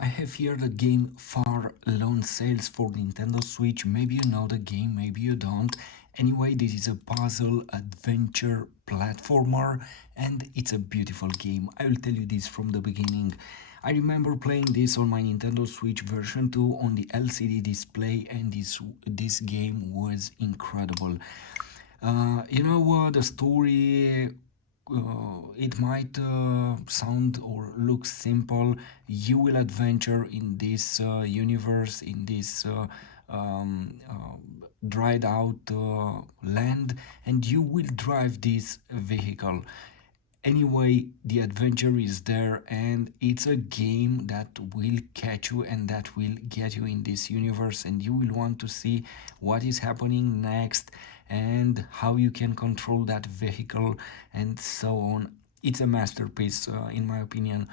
I have here the game Far Lone Sales for Nintendo Switch. Maybe you know the game, maybe you don't. Anyway, this is a puzzle adventure platformer and it's a beautiful game. I will tell you this from the beginning. I remember playing this on my Nintendo Switch version 2 on the LCD display, and this game was incredible. The story, it might sound or look simple. You will adventure in this universe, in this dried out land, and you will drive this vehicle. Anyway, the adventure is there, and it's a game that will catch you and that will get you in this universe, and you will want to see what is happening next and how you can control that vehicle and so on. It's a masterpiece, in my opinion.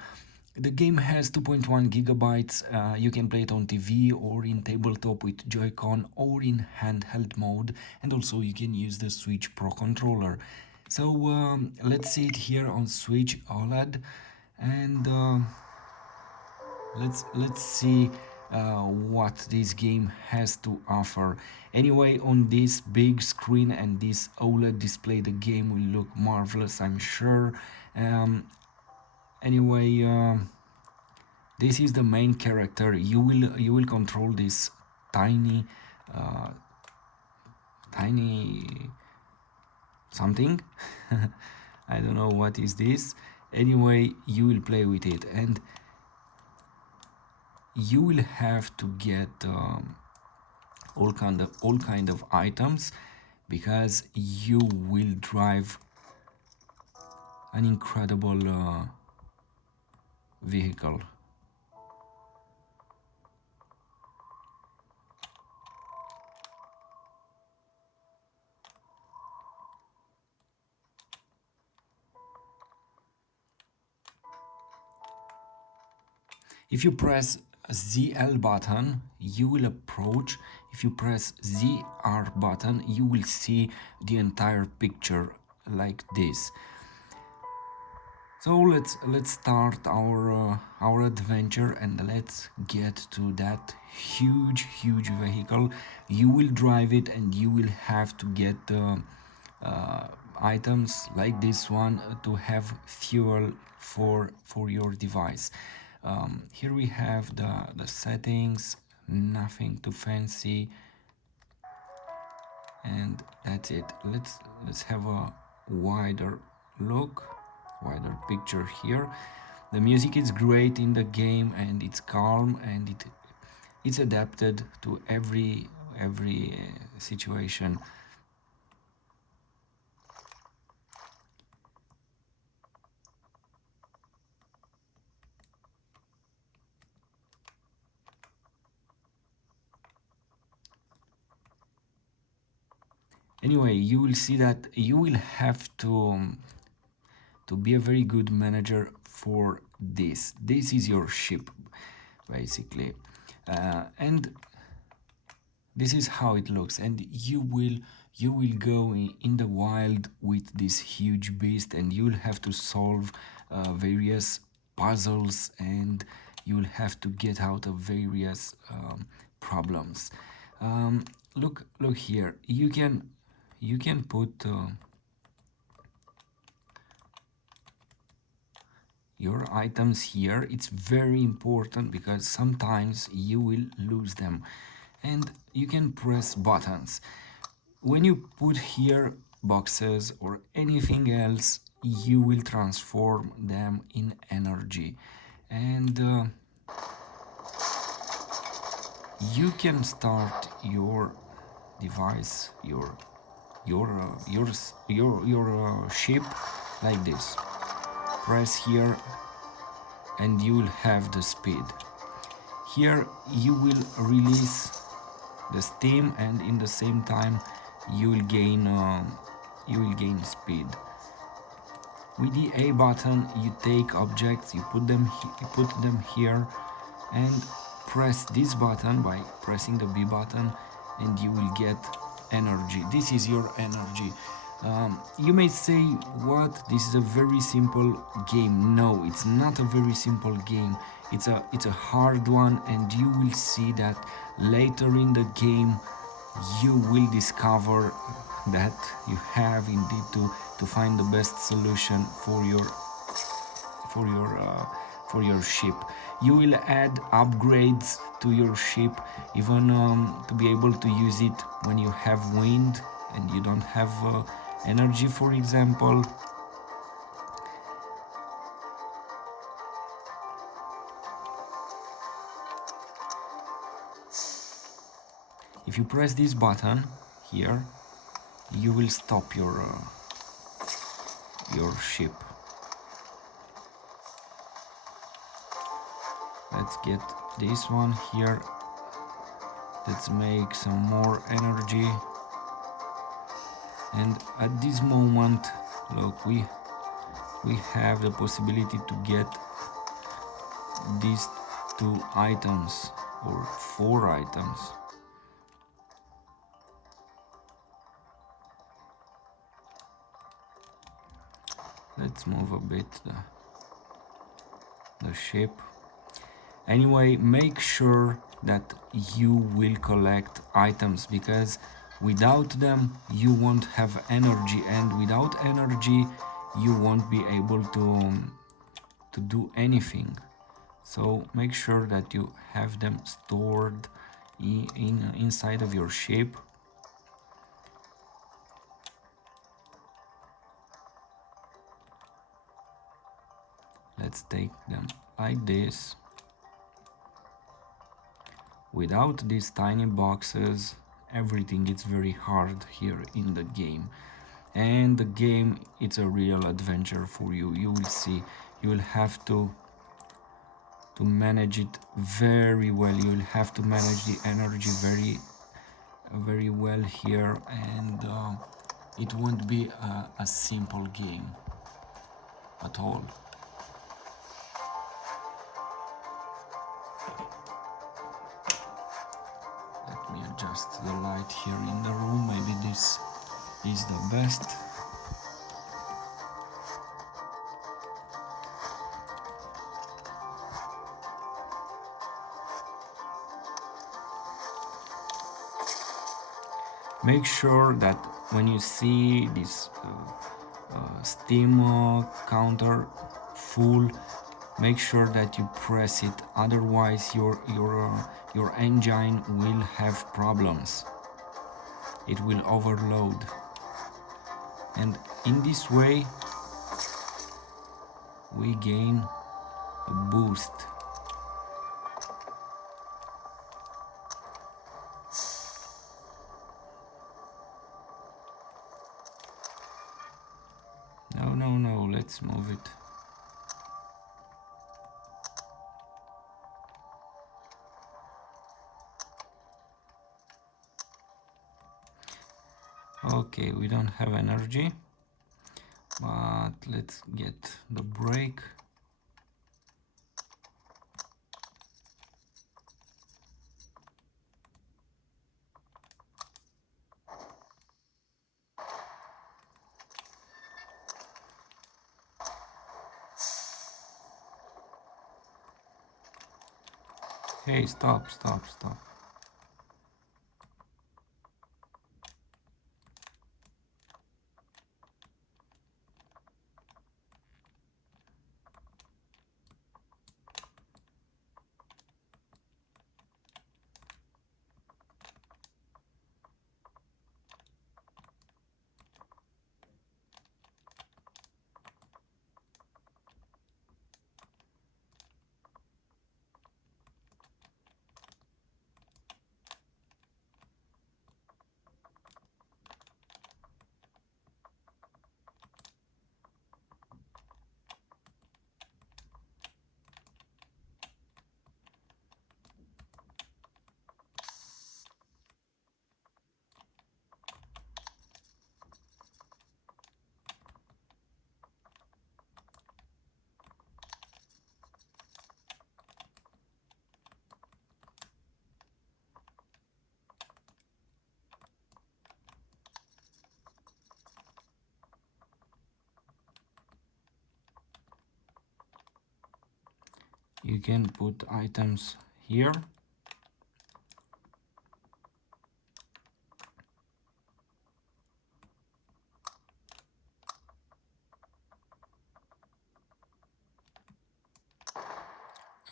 The game has 2.1 gigabytes. You can play it on TV or in tabletop with Joy-Con or in handheld mode, and also you can use the Switch Pro controller. So let's see it here on Switch OLED, and let's see what this game has to offer. Anyway, on this big screen and this OLED display, the game will look marvelous, I'm sure. Um, anyway, this is the main character. You will control this tiny uh, tiny something. I don't know what is this. Anyway, you will play with it, and you will have to get all kind of items, because you will drive an incredible vehicle. If you press ZL button, you will approach. If you press ZR button, you will see the entire picture like this. So let's start our adventure, and let's get to that huge vehicle. You will drive it, and you will have to get items like this one to have fuel for your device. Here we have the settings, nothing too fancy, and that's it. Let's have a wider look, wider picture here. The music is great in the game, and it's calm, and it's adapted to every situation. Anyway, you will see that you will have to be a very good manager for this. This is your ship, basically, and this is how it looks. And you will go in the wild with this huge beast, and you'll have to solve various puzzles, and you'll have to get out of various problems. Look here. You can put your items here. It's very important, because sometimes you will lose them, and you can press buttons. When you put here boxes or anything else, you will transform them in energy, and you can start your device, your ship like this. Press here, and you will have the speed. Here you will release the steam, and in the same time you will gain speed. With the A button, you take objects, you put them here, and press this button by pressing the B button, and you will get energy. This is your energy. You may say, what? This is a very simple game. No, it's not a very simple game. It's a hard one, and you will see that later in the game you will discover that you have indeed to find the best solution for your uh, for your ship. You will add upgrades to your ship, even to be able to use it when you have wind and you don't have energy, for example. If you press this button here, you will stop your ship. Let's get this one here. Let's make some more energy. And at this moment, look, we have the possibility to get these 2 items or 4 items. Let's move a bit the ship. Anyway, make sure that you will collect items, because without them you won't have energy, and without energy you won't be able to do anything. So make sure that you have them stored inside of your ship. Let's take them like this. Without these tiny boxes, everything is very hard here in the game. And the game, it's a real adventure for you. You will see, you will have to manage it very well. You will have to manage the energy very well here, and it won't be a simple game at all. Let me adjust the light here in the room. Maybe this is the best. Make sure that when you see this steam counter full, make sure that you press it, otherwise your engine will have problems. It will overload, and in this way we gain a boost. No, let's move it. Okay, we don't have energy, but let's get the brake. Hey, stop. you can put items here.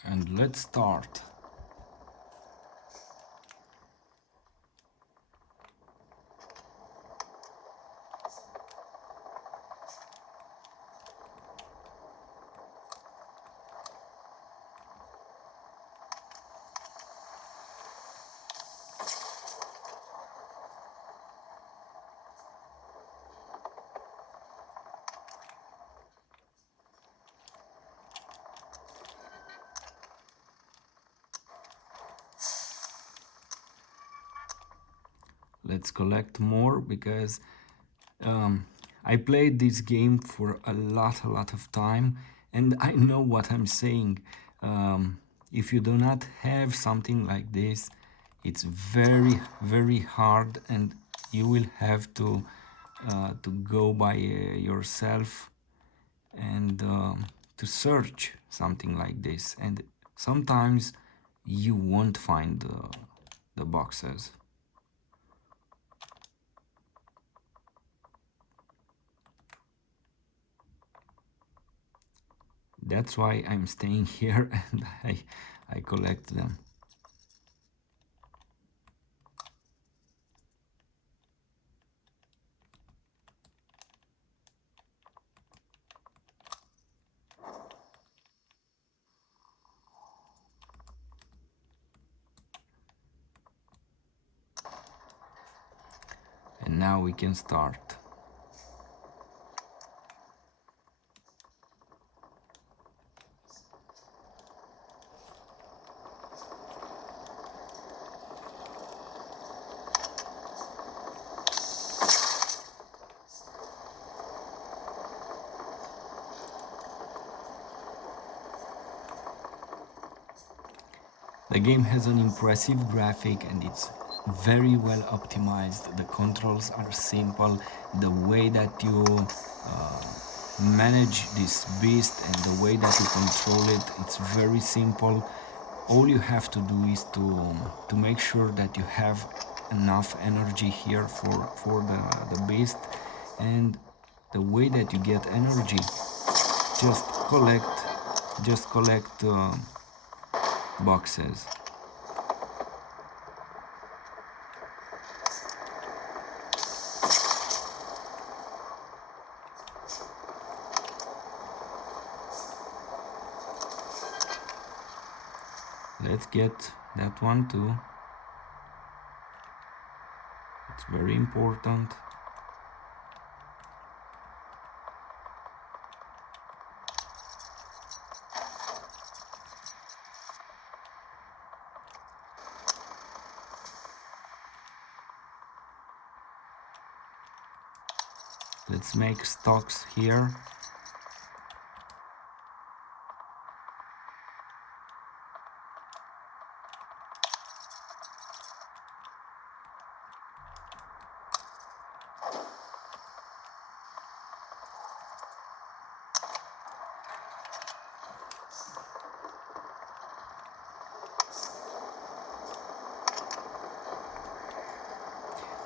And let's start. Let's collect more because I played this game for a lot of time, and I know what I'm saying. If you do not have something like this, it's very hard, and you will have to go by yourself and to search something like this, and sometimes you won't find the boxes. That's why I'm staying here and I collect them. And now we can start. The game has an impressive graphic and it's very well optimized. The controls are simple. The way that you manage this beast and the way that you control it, it's very simple. All you have to do is to make sure that you have enough energy here for the beast, and the way that you get energy, just collect boxes. Let's get that one too. It's very important. Let's make stocks here.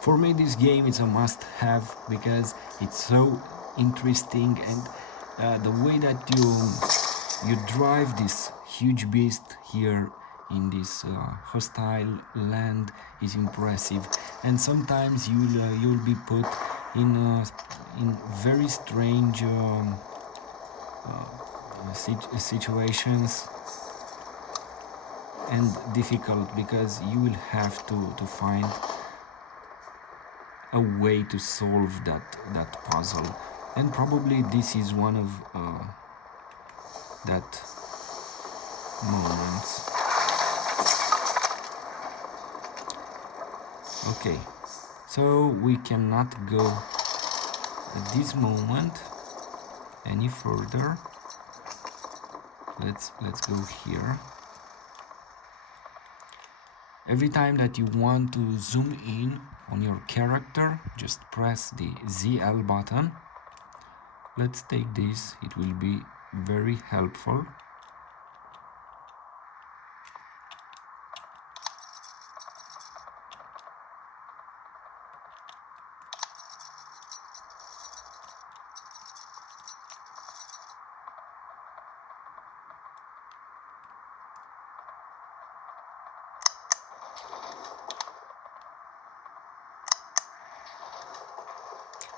For me, this game is a must-have because it's so interesting, and the way that you drive this huge beast here in this hostile land is impressive. And sometimes you'll be put in very strange situations and difficult, because you will have to find a way to solve that puzzle, and probably this is one of that moments. Okay, so we cannot go at this moment any further. Let's go here. Every time that you want to zoom in on your character, just press the ZL button. Let's take this, it will be very helpful.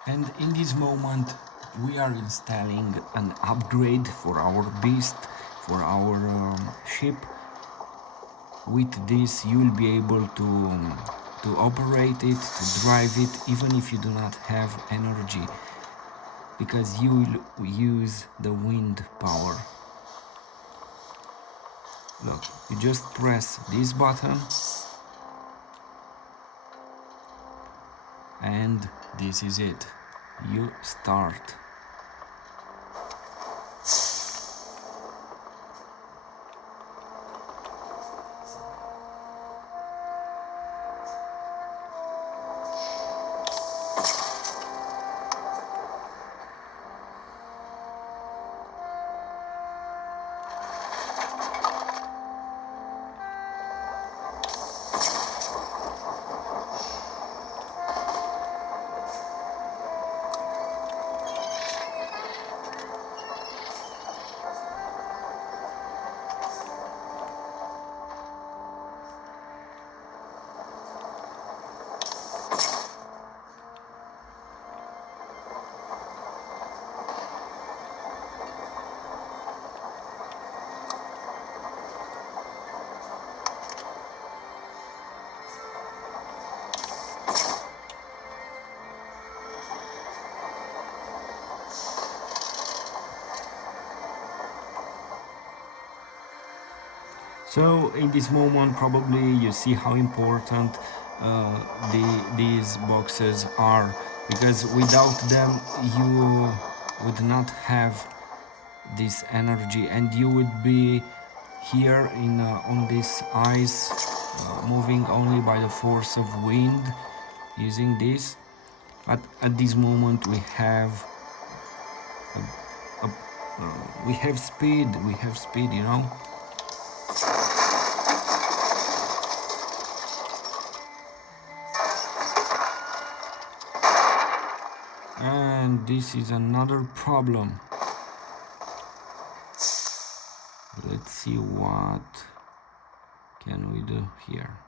And in this moment we are installing an upgrade for our beast, for our ship. With this you will be able to operate it, to drive it, even if you do not have energy, because you will use the wind power. Look, you just press this button and this is it. You start. So in this moment probably you see how important these boxes are, because without them you would not have this energy and you would be here in on this ice, moving only by the force of wind using this. But at this moment a, we have speed, you know. And this is another problem. Let's see what can we do here.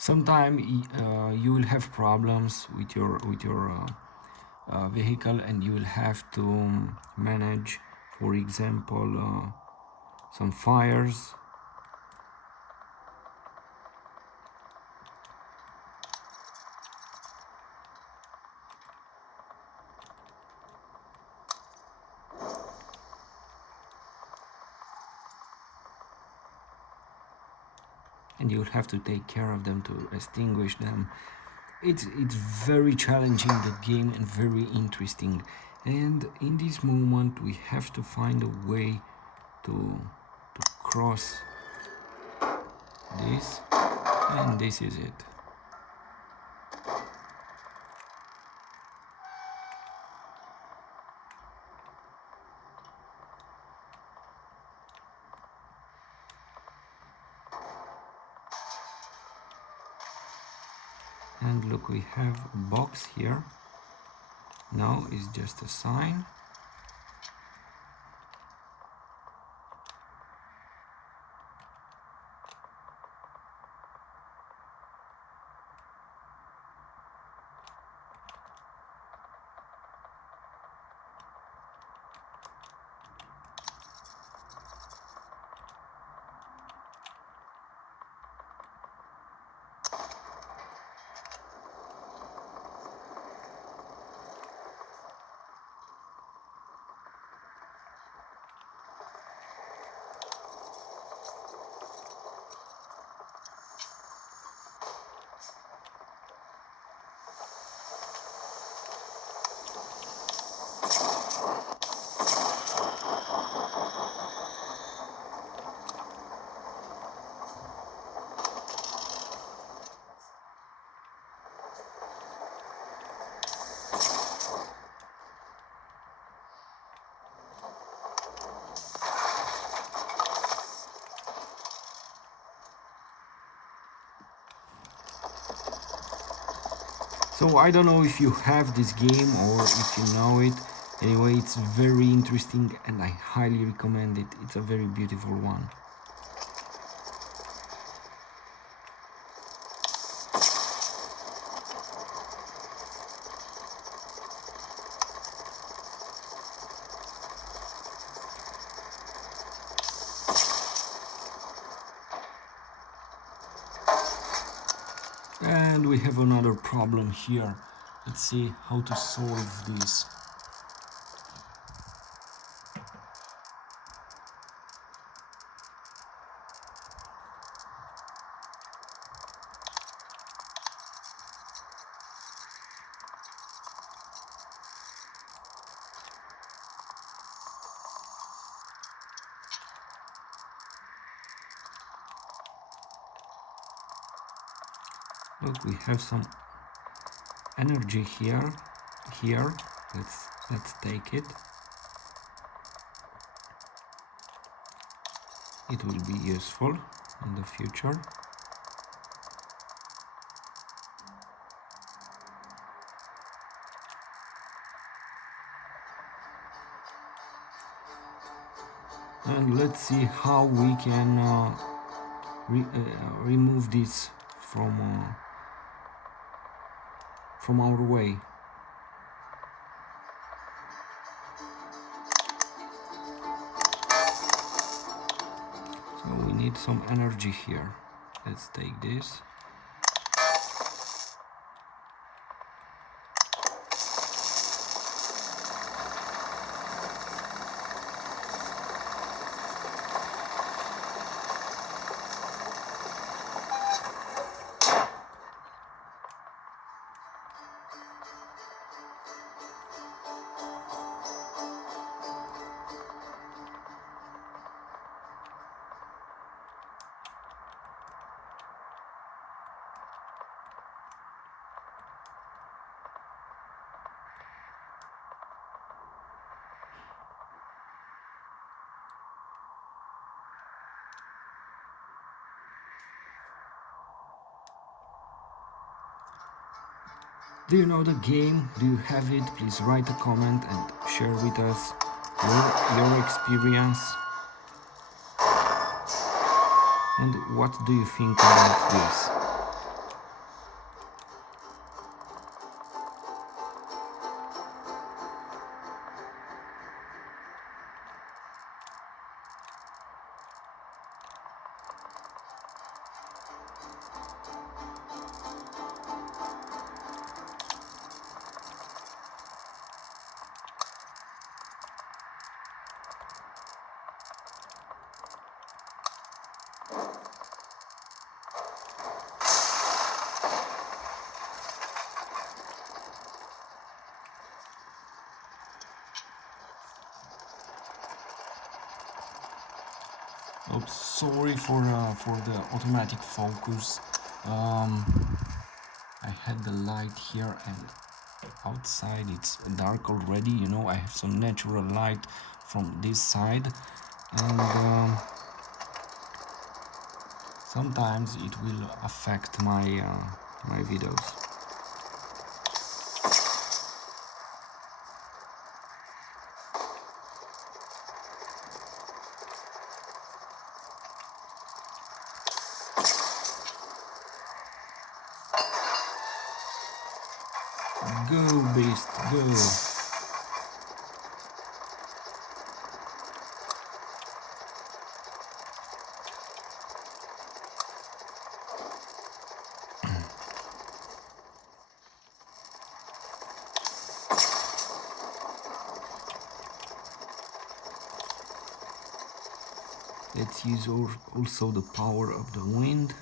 Sometimes you will have problems with your vehicle, and you will have to manage, for example, some fires. And you will have to take care of them, to extinguish them. It's very challenging, the game, and very interesting. And in this moment we have to find a way to cross this, and this is it. And look, we have a box here. Now it's just a sign. So I don't know if you have this game or if you know it. Anyway, it's very interesting and I highly recommend it. It's a very beautiful one. And we have another problem here. Let's see how to solve this. Look, we have some energy here. Let's take it. It will be useful in the future. And let's see how we can remove this from our way. So we need some energy here. Let's take this. Do you know the game? Do you have it? Please write a comment and share with us your experience. And what do you think about this? Oh, sorry for the automatic focus. I had the light here and outside it's dark already. You know, I have some natural light from this side, and sometimes it will affect my videos. Go, beast, go! Let's use also the power of the wind.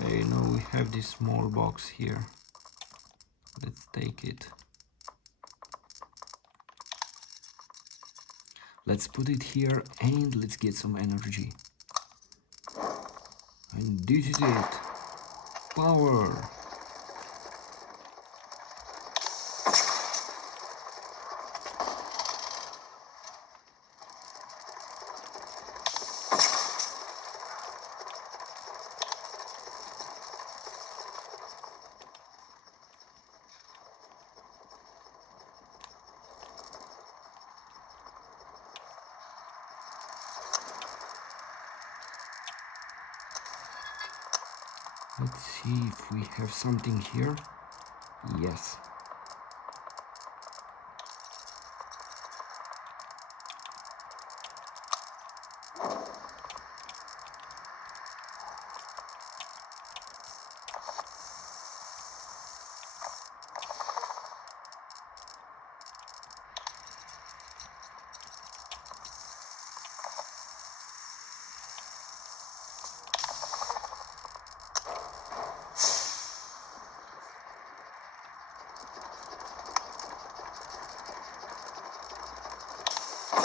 Okay, now we have this small box here. Let's take it. Let's put it here and let's get some energy. And this is it. Power. Let's see if we have something here. Yes.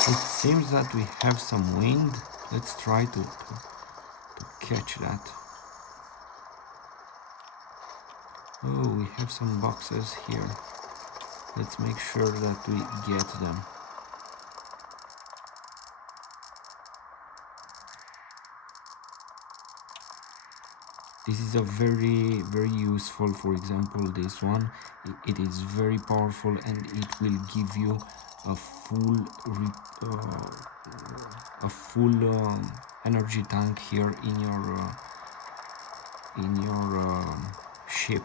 It seems that we have some wind. Let's try to catch that. Oh, we have some boxes here. Let's make sure that we get them. This is a very useful. For example, this one, it is very powerful and it will give you a full energy tank here in your ship.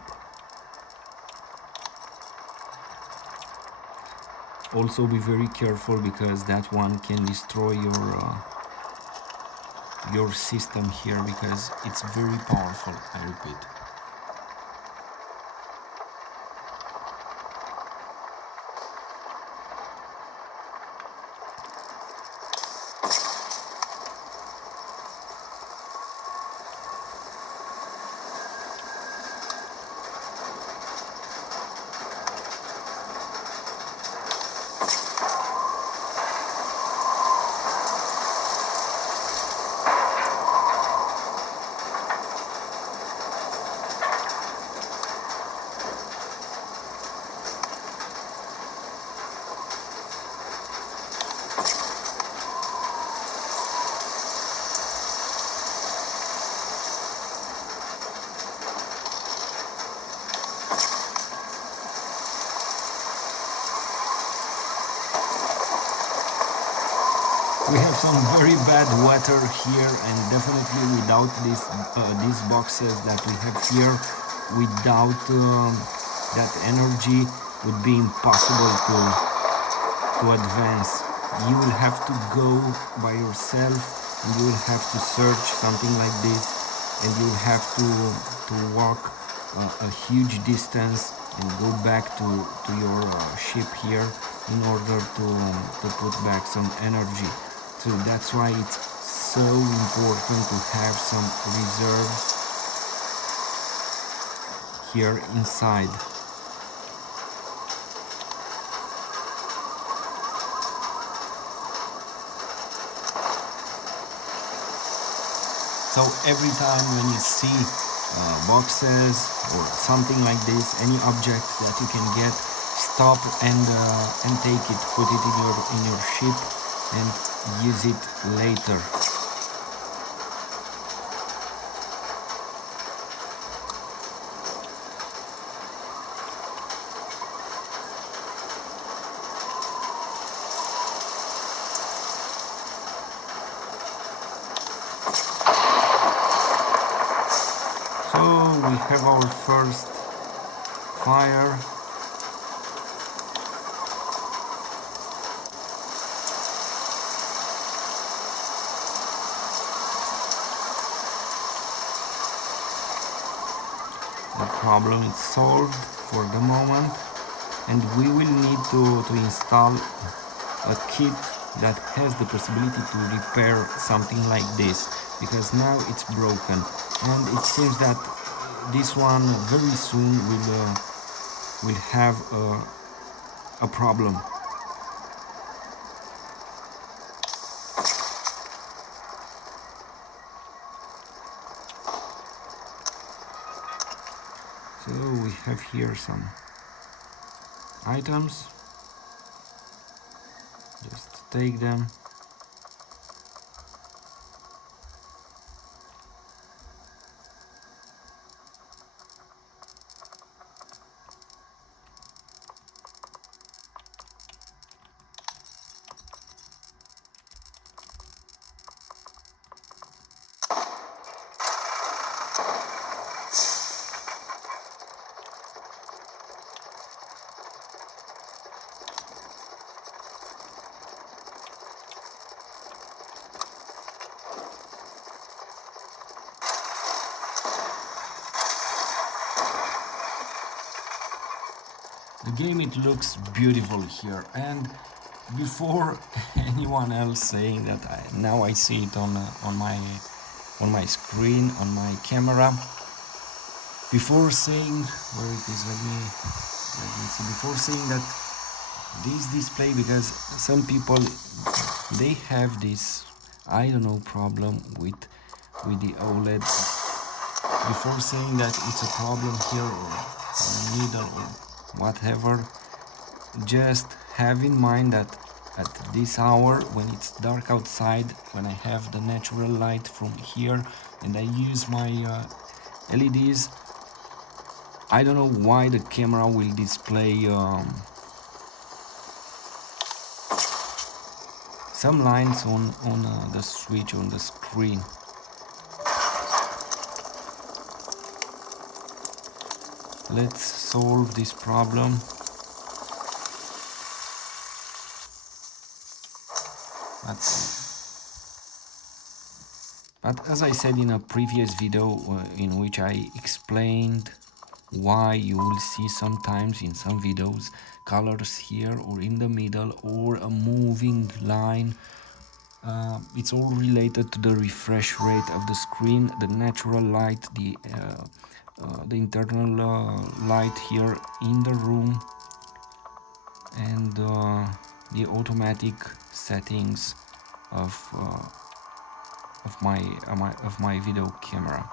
Also be very careful because that one can destroy your system here because it's very powerful, I repeat. We have some very bad weather here, and definitely without these boxes that we have here, without that energy, would be impossible to advance. You will have to go by yourself, and you will have to search something like this, and you will have to walk a huge distance and go back to your ship here in order to put back some energy. So that's why it's so important to have some reserves here inside. So every time when you see boxes or something like this, any object that you can get, stop and take it, put it in your ship and use it later. So we have our first fire. The problem is solved for the moment, and we will need to install a kit that has the possibility to repair something like this, because now it's broken, and it seems that this one very soon will have a problem. So we have here some items, just take them. game it looks beautiful here, and before anyone else saying that now I see it on my screen, on my camera, before saying where it is, let me see, before saying that this display, because some people they have this, I don't know, problem with the OLED, before saying that it's a problem here or needle or whatever, just have in mind that at this hour, when it's dark outside, when I have the natural light from here and I use my LEDs, I don't know why the camera will display some lines on the switch on the screen. Let's solve this problem. But as I said in a previous video in which I explained why you will see sometimes in some videos colors here or in the middle or a moving line, it's all related to the refresh rate of the screen, the natural light, the internal light here in the room, and the automatic settings of my video camera.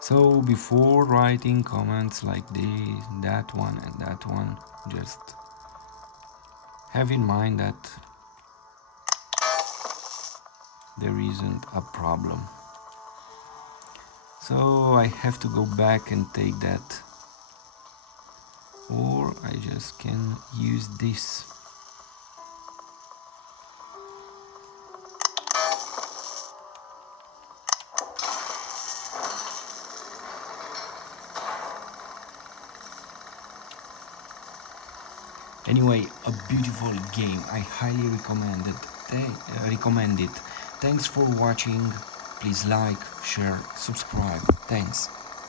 So before writing comments like this, that one and that one, just have in mind that there isn't a problem. So I have to go back and take that, or I just can use this. Anyway, a beautiful game. I highly recommend it. Thanks for watching. Please like, share, subscribe. Thanks.